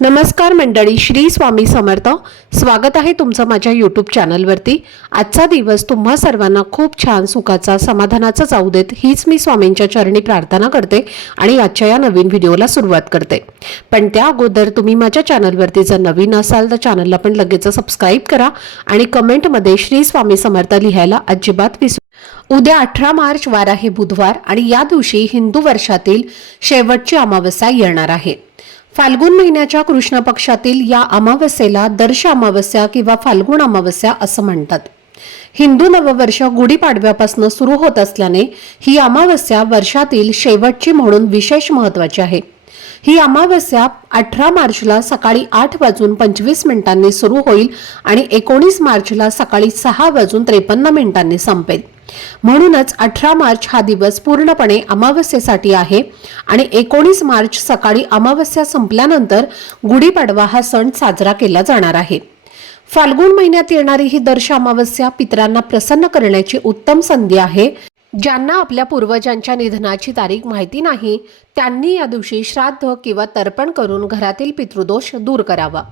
नमस्कार मंडळी, श्री स्वामी समर्थ. स्वागत आहे तुमचं माझ्या यूट्यूब चॅनलवरती. आजचा दिवस तुम्हा सर्वांना खूप छान सुखाचा समाधानाचा जाऊ देत हीच मी स्वामींच्या चरणी प्रार्थना करते आणि आजच्या या नवीन व्हिडिओला सुरुवात करते. पण त्या अगोदर तुम्ही माझ्या चॅनलवरती जर नवीन असाल तर चॅनलला पण लगेच सबस्क्राईब करा आणि कमेंटमध्ये श्री स्वामी समर्थ लिहायला अजिबात विसरू. उद्या 18 मार्च वार आहे बुधवार आणि या दिवशी हिंदू वर्षातील शेवटची अमावस्या येणार आहे. फाल्गुन महिन्याच्या कृष्ण पक्षातील या अमावस्येला दर्श अमावस्या किंवा फाल्गुन अमावस्या असं म्हणतात. हिंदू नववर्ष गुढीपाडव्यापासून सुरू होत असल्याने ही अमावस्या वर्षातील शेवटची म्हणून विशेष महत्त्वाची आहे. ही अमावस्या 18 मार्चला सकाळी 8:25 सुरू होईल आणि 19 मार्चला सकाळी 6:53 संपेल. म्हणूनच 18 मार्च हा दिवस पूर्णपणे अमावस्येसाठी आहे आणि 19 मार्च सकाळी अमावस्या संपल्यानंतर गुढीपाडवा हा सण साजरा केला जाणार आहे. फाल्गुन महिन्यात येणारी ही दर्श अमावस्या पितरांना प्रसन्न करण्याची उत्तम संधी आहे. ज्यांना आपल्या पूर्वजांच्या निधनाची तारीख माहिती नाही त्यांनी या दिवशी श्राद्ध किंवा तर्पण करून घरातील पितृदोष दूर करावा.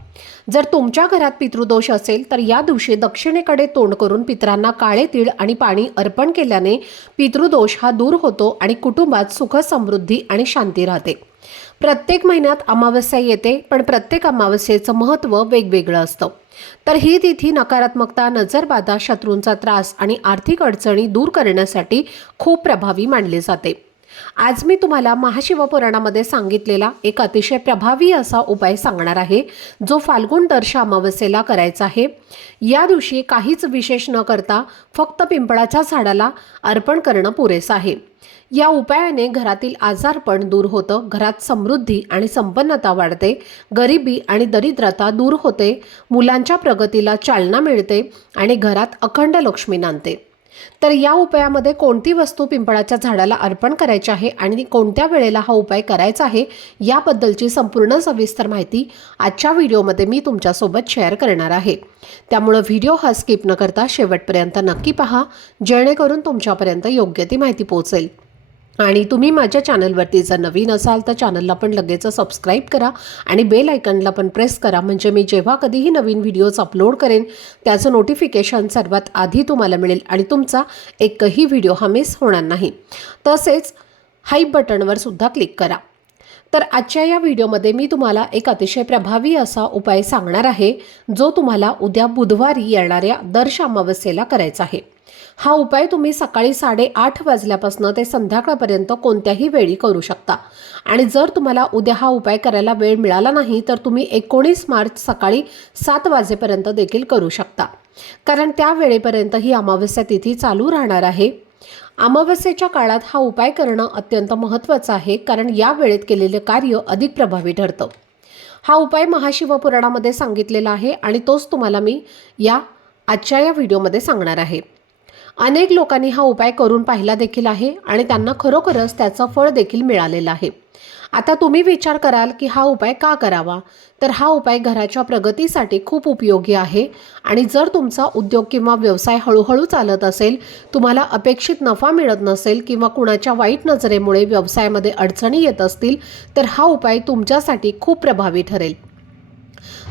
जर तुमच्या घरात पितृदोष असेल तर या दिवशी दक्षिणेकडे तोंड करून पितरांना काळे तीळ आणि पाणी अर्पण केल्याने पितृदोष हा दूर होतो आणि कुटुंबात सुख समृद्धी आणि शांती राहते. प्रत्येक महिन्यात अमावस्या येते, पण प्रत्येक अमावस्येचं महत्त्व वेगवेगळं असतं. तर ही तिथी नकारात्मकता, नजरबाधा, शत्रूंचा त्रास आणि आर्थिक अडचणी दूर करण्यासाठी खूप प्रभावी मानली जाते. आज मी तुम्हाला महाशिवपुराणामध्ये सांगितलेला एक अतिशय प्रभावी असा उपाय सांगणार आहे, जो फाल्गुन दर्श अमावस्येला करायचा आहे. या दिवशी काहीच विशेष न करता फक्त पिंपळाच्या झाडाला अर्पण करणं पुरेसं आहे. या उपायाने घरातील आजारपण दूर होतं, घरात समृद्धी आणि संपन्नता वाढते, गरिबी आणि दरिद्रता दूर होते, मुलांच्या प्रगतीला चालना मिळते आणि घरात अखंड लक्ष्मी नांदते. तर या उपायामध्ये कोणती वस्तू पिंपळाच्या झाडाला अर्पण करायची आहे आणि कोणत्या वेळेला हा उपाय करायचा आहे याबद्दलची संपूर्ण सविस्तर माहिती आजच्या व्हिडिओमध्ये मी तुमच्यासोबत शेअर करणार आहे. त्यामुळे व्हिडिओ हा स्किप न करता शेवटपर्यंत नक्की पहा, जेणेकरून तुमच्यापर्यंत योग्य ती माहिती पोहोचेल. आणि तुम्ही माझ्या चॅनलवरती जर नवीन असाल तर चॅनलला पण लगेच सबस्क्राईब करा आणि बेल आयकॉनला पण प्रेस करा, म्हणजे मी जेव्हा कधीही नवीन व्हिडिओज अपलोड करेन त्याचं नोटिफिकेशन सर्वात आधी तुम्हाला मिळेल आणि तुमचा एकही व्हिडिओ हा मिस होणार नाही. तसेच हाईप बटनवर सुद्धा क्लिक करा. तर आजच्या या व्हिडिओमध्ये मी तुम्हाला एक अतिशय प्रभावी असा उपाय सांगणार आहे, जो तुम्हाला उद्या बुधवारी येणाऱ्या दर्श अमावस्येला करायचा आहे. हा उपाय तुम्ही सकाळी 8:30 वाजल्यापासून ते संध्याकाळपर्यंत कोणत्याही वेळी करू शकता. आणि जर तुम्हाला उद्या हा उपाय करायला वेळ मिळाला नाही तर तुम्ही 19 मार्च सकाळी 7 वाजेपर्यंत देखील करू शकता, कारण त्या वेळेपर्यंत ही अमावस्या तिथी चालू राहणार आहे. अमावस्येच्या काळात हा उपाय करणं अत्यंत महत्त्वाचं आहे, कारण या वेळेत केलेले कार्य अधिक प्रभावी ठरतं. हा उपाय महाशिवपुराणामध्ये सांगितलेला आहे आणि तोच तुम्हाला मी आजच्या या व्हिडिओमध्ये सांगणार आहे. अनेक लोकांनी हा उपाय करून पाहिला देखील आहे आणि त्यांना खरोखरच त्याचं फळ देखील मिळालेलं आहे. आता तुम्ही विचार कराल की हा उपाय का करावा, तर हा उपाय घराच्या प्रगतीसाठी खूप उपयोगी आहे. आणि जर तुमचा उद्योग किंवा व्यवसाय हळूहळू चालत असेल, तुम्हाला अपेक्षित नफा मिळत नसेल किंवा कुणाच्या वाईट नजरेमुळे व्यवसायामध्ये अडचणी येत असतील तर हा उपाय तुमच्यासाठी खूप प्रभावी ठरेल.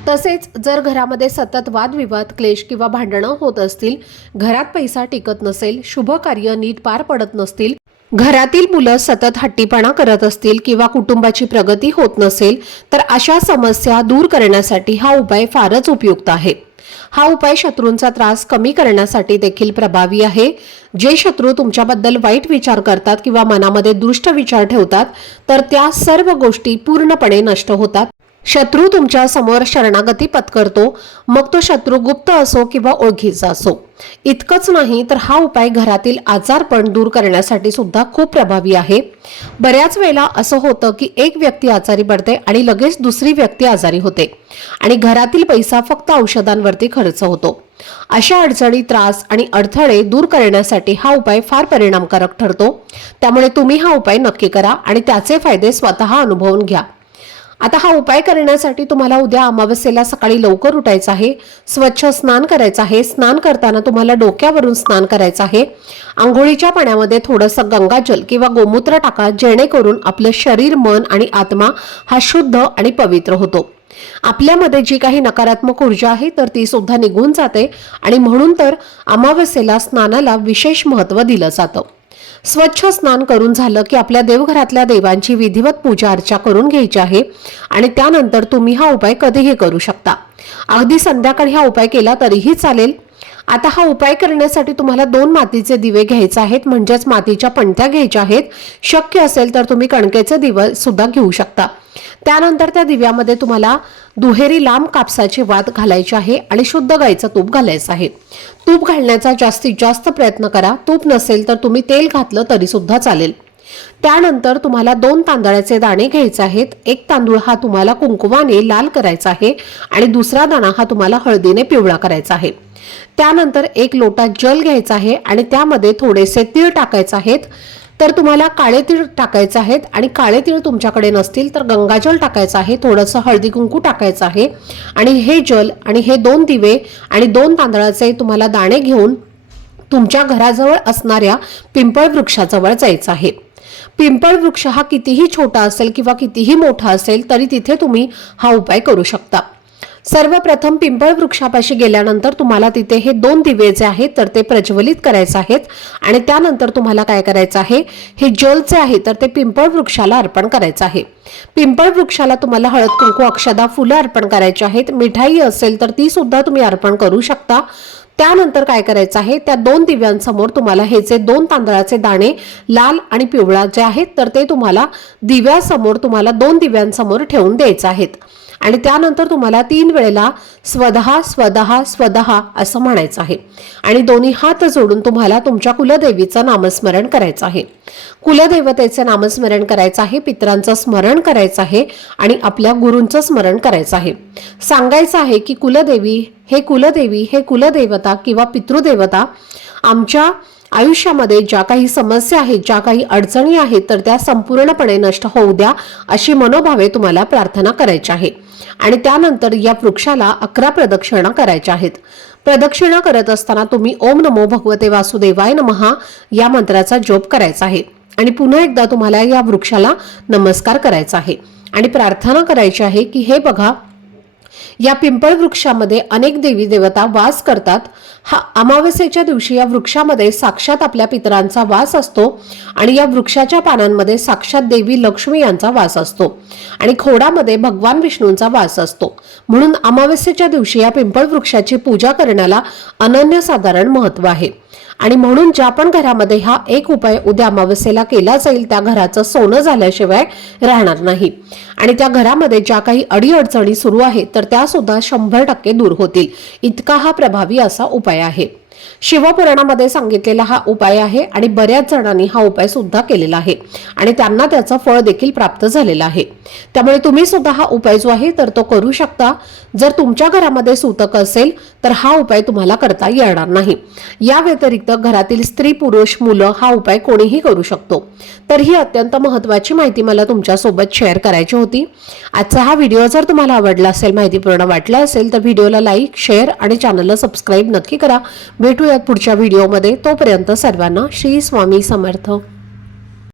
तसेच जर घरामध्ये सतत वादविवाद, क्लेश किंवा भांडणं होत असतील, घरात पैसा टिकत नसेल, शुभ कार्य नीट पार पडत नसतील, घरातील मुलं सतत हट्टीपणा करत असतील किंवा कुटुंबाची प्रगती होत नसेल, तर अशा समस्या दूर करण्यासाठी हा उपाय फारच उपयुक्त आहे. हा उपाय शत्रूंचा त्रास कमी करण्यासाठी देखील प्रभावी आहे. जे शत्रू तुमच्याबद्दल वाईट विचार करतात किंवा मनामध्ये दुष्ट विचार ठेवतात तर त्या सर्व गोष्टी पूर्णपणे नष्ट होतात. शत्रू तुमच्या समोर शरणागती पत्करतो, मग तो शत्रू गुप्त असो किंवा ओळखीचा असो. इतकंच नाही तर हा उपाय घरातील आजारपण दूर करण्यासाठी सुद्धा खूप प्रभावी आहे. बऱ्याच वेळेला असं होतं की एक व्यक्ती आजारी पडते आणि लगेच दुसरी व्यक्ती आजारी होते आणि घरातील पैसा फक्त औषधांवरती खर्च होतो. अशा अडचणी, त्रास आणि अडथळे दूर करण्यासाठी हा उपाय फार परिणामकारक ठरतो. त्यामुळे तुम्ही हा उपाय नक्की करा आणि त्याचे फायदे स्वतः अनुभवून घ्या. आता हा उपाय करण्यासाठी तुम्हाला उद्या अमावस्येला सकाळी लवकर उठायचं आहे, स्वच्छ स्नान करायचं आहे। स्नान करताना तुम्हाला डोक्यावरून स्नान करायचं आहे। अंघोळीच्या पाण्यामध्ये थोडंसं गंगाजल किंवा गोमूत्र टाका, जेणेकरून आपलं शरीर, मन आणि आत्मा हा शुद्ध आणि पवित्र होतो। आपल्यामध्ये जी काही नकारात्मक ऊर्जा आहे तर ती सुद्धा निघून जाते आणि म्हणून तर अमावस्येला स्नानाला विशेष महत्त्व दिलं जातं। स्वच्छ स्नान करून झालं की आपल्या देवघरातल्या देवांची विधिवत पूजा अर्चा करून घ्यायची आहे आणि त्यानंतर तुम्ही हा उपाय कधीही करू शकता। अगदी संध्याकाळी हा उपाय केला तरीही चालेल। आता हा उपाय करण्यासाठी तुम्हाला 2 मातीचे दिवे घ्यायचे आहेत, म्हणजेच मातीच्या पणत्या घ्यायच्या आहेत। शक्य असेल तर तुम्ही कणकेचे दिवे सुद्धा घेऊ शकता। त्यानंतर त्या दिव्यामध्ये तुम्हाला दुहेरी लांब कापसाची वात घालायची आहे आणि शुद्ध गाईचं तूप घालायचं आहे। तूप घालण्याचा जास्तीत जास्त प्रयत्न करा। तूप नसेल तर तुम्ही तेल घातलं तरी सुद्धा चालेल। त्यानंतर तुम्हाला 2 तांदळाचे दाणे घ्यायचे आहेत। एक तांदूळ हा तुम्हाला कुंकुमाने लाल करायचा आहे आणि दुसरा दाणा हा तुम्हाला हळदीने पिवळा करायचा आहे। त्यानंतर 1 लोटा जल घ्यायचा आहे आणि त्यामध्ये थोडेसे तीळ टाकायचे आहेत। तर तुम्हाला काळे तीळ टाकायचे आहेत आणि काळे तीळ तुमच्याकडे नसतील तर गंगाजल टाकायचं आहे, थोडंसं हळदी कुंकू टाकायचं आहे आणि हे जल आणि हे 2 दिवे आणि 2 तांदळाचे तुम्हाला दाणे घेऊन तुमच्या घराजवळ असणाऱ्या पिंपळ वृक्षाजवळ जायचं आहे। पिंपळ वृक्ष हा कितीही छोटा असेल किंवा कितीही मोठा असेल तरी तिथे तुम्ही हा उपाय करू शकता। सर्वप्रथम पिंपळ वृक्षापाशी गेल्यानंतर तुम्हाला तिथे हे 2 दिवे जे आहेत तर ते प्रज्वलित करायचे आहेत आणि त्यानंतर तुम्हाला काय करायचं आहे, हे जल जे आहे तर ते पिंपळ वृक्षाला अर्पण करायचं आहे। पिंपळ वृक्षाला तुम्हाला हळद कुंकू अक्षदा फुलं अर्पण करायची आहेत। मिठाई असेल तर ती सुद्धा तुम्ही अर्पण करू शकता। त्यानंतर काय करायचं आहे, त्या 2 दिव्यांसमोर तुम्हाला हे जे 2 तांदळाचे दाणे लाल आणि पिवळा जे आहेत तर ते तुम्हाला दिव्यासमोर तुम्हाला 2 दिव्यांसमोर ठेवून द्यायचे आहेत आणि त्यानंतर तुम्हाला 3 वेळेला स्वतः स्वतः स्वतः असं म्हणायचं आहे आणि दोन्ही हात जोडून तुम्हाला तुमच्या कुलदेवीचं नामस्मरण करायचं आहे। कुलदेवतेचे नामस्मरण करायचं आहे, पितरांचं स्मरण करायचं आहे आणि आपल्या गुरूंचं स्मरण करायचं आहे। सांगायचं आहे की कुलदेवी हे कुलदेवता किंवा पितृदेवता आमच्या आयुष्यामध्ये ज्या काही समस्या आहेत, ज्या काही अडचणी आहेत तर त्या संपूर्णपणे नष्ट होऊ द्या, अशी मनोभावे तुम्हाला प्रार्थना करायची आहे आणि त्यानंतर या वृक्षाला 11 प्रदक्षिणा करायच्या आहेत। प्रदक्षिणा करत असताना तुम्ही ओम नमो भगवते वासुदेवाय नमः या मंत्राचा जप करायचा आहे आणि पुन्हा एकदा तुम्हाला या वृक्षाला नमस्कार करायचा आहे आणि प्रार्थना करायची आहे की हे बघा, या पिंपळ वृक्षामध्ये अनेक देवी देवता वास करतात। हा अमावस्येच्या दिवशी या वृक्षामध्ये साक्षात आपल्या पितरांचा वास असतो आणि या वृक्षाच्या पानांमध्ये साक्षात देवी लक्ष्मी यांचा वास असतो आणि खोडामध्ये भगवान विष्णूंचा वास असतो। म्हणून अमावस्येच्या दिवशी या पिंपळ वृक्षाची पूजा करण्याला अनन्यसाधारण महत्त्व आहे आणि म्हणून ज्या पण घरामध्ये हा एक उपाय उद्या अमावस्येला केला जाईल त्या घराचं सोनं झाल्याशिवाय राहणार नाही आणि त्या घरामध्ये ज्या काही अडीअडचणी सुरू आहेत तर त्या सुद्धा 100% दूर होतील। इतका हा प्रभावी असा उपाय आहे। शिवपुराणामध्ये सांगितलेला हा उपाय आहे आणि बऱ्याच जणांनी हा उपाय सुद्धा केलेला आहे आणि त्यांना त्याचं फळ देखील प्राप्त झालेलं आहे। त्यामुळे तुम्ही सुद्धा हा उपाय जो आहे तर तो करू शकता। जर तुमच्या घरामध्ये सूतक असेल तर हा उपाय तुम्हाला करता येणार नाही। या व्यतिरिक्त घरातील स्त्री पुरुष मुलं हा उपाय कोणीही करू शकतो। तर ही अत्यंत महत्त्वाची माहिती मला तुमच्यासोबत शेअर करायची होती। आजचा हा व्हिडिओ जर तुम्हाला आवडला असेल, माहितीपूर्ण वाटला असेल तर व्हिडिओला लाईक, शेअर आणि चॅनलला सबस्क्राईब नक्की करा। भेटूयात पुढच्या व्हिडिओमध्ये। तोपर्यंत सर्वांना श्री स्वामी समर्थ।